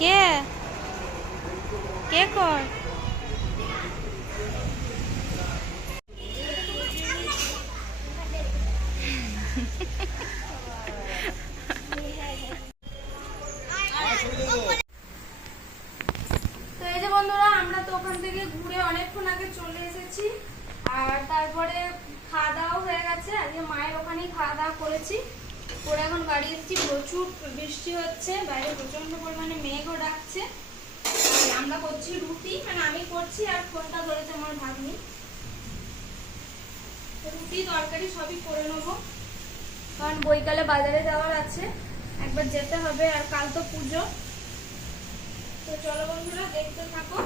কে কে কর তো এই যে বন্ধুরা, আমরা তো ওখান থেকে ঘুরে অনেকক্ষণ আগে চলে এসেছি। আর তারপরে খাওয়া দাওয়া হয়ে গেছে। আজকে মায়ের ওখানেই খাওয়া দাওয়া করেছি, পরে এখন বাড়ি এসেছি। প্রচুর বৃষ্টি হচ্ছে, বাইরে প্রচন্ড পরিমাণে মেঘও ডাকছে। আমরা করছি রুটি, মানে আমি করছি, আর ফোনটা ধরেছে আমার ভাগ্নি। রুটি তরকারি সবই করে নেবো, কারণ বৈকালে বাজারে যাওয়ার আছে, একবার যেতে হবে। আর কাল তো পুজো। তো চলো বন্ধুরা, দেখতে থাকো।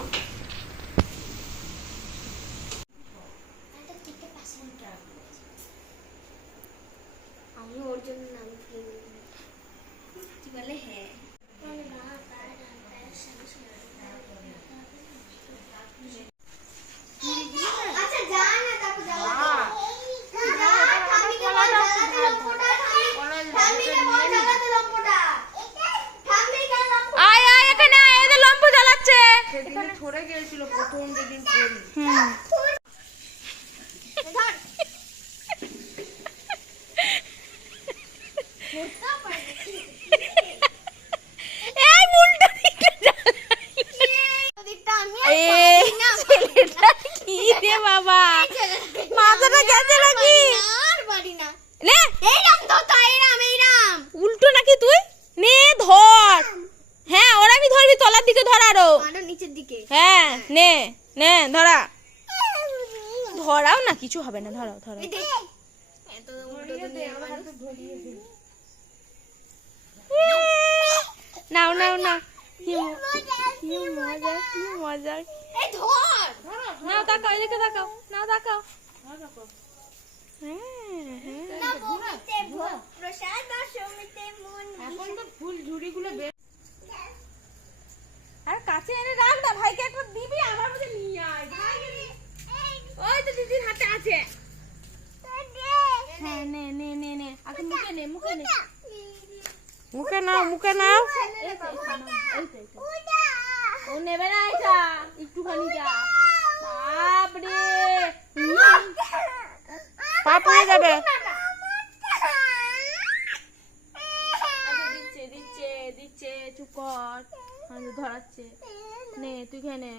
আমি ওর জন্য নাম বলে হ্যাঁ, আচ্ছা যা না, তারপর যা আয় আয় এখানে আয়, এদের লম্বু জ্বালাচ্ছে। সেদিন ধরে গিয়েছিল প্রথম যেদিন করি। এই উল্টো দিকে কি রে বাবা, মাথাটা গেছে নাকি? নে উল্টো নাকি তুই? নে ধর। হ্যাঁ, ওরা আমি ধরবি, তলার দিকে ধর আরো। নিচের দিকে। হ্যাঁ নে নে ধরা, ধরাও না, কিছু হবে না, ধরাও ধরাও। নাও নাও নাও, কি মজা, কি মজা। নাও তাকাও, এদিকে তাকাও, নাও তাকাও। এখন তো ফুল ঝুড়িগুলো বের। আর কাছে এনে রাখ না, ভাইকে একটা দিবি, আমার মধ্যে নিয়ে আয়। ওই তো দিদির হাতে আছে। হ্যাঁ নে নে নে নে, আগে মুখে নে, মুখে নে, মুখে নাও, মুখে নাও। ও নেবে না এটা, একটুখানি যা। বাপরে, পা পড়ে যাবে। দিচ্ছে দিচ্ছে দিচ্ছে, চুপ কর, ধরাচ্ছে। নে তুই খেয়ে নে।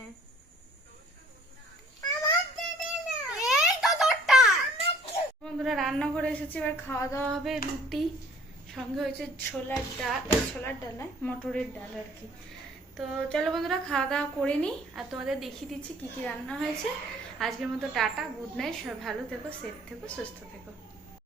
বন্ধুরা, রান্নাঘরে এসেছি, এবার খাওয়া দাওয়া হবে। রুটি সঙ্গে হয়েছে ছোলার ডাল, ছোলার ডাল নয়, মটরের ডাল আর কি। তো চলো বন্ধুরা, খাওয়া দাওয়া করে নিই, আর তোমাদের দেখিয়ে দিচ্ছি কি কি রান্না হয়েছে। আজকের মতো টাটা, গুড নাইট, সব ভালো থেকো, সেফ থেকো, সুস্থ থেকো।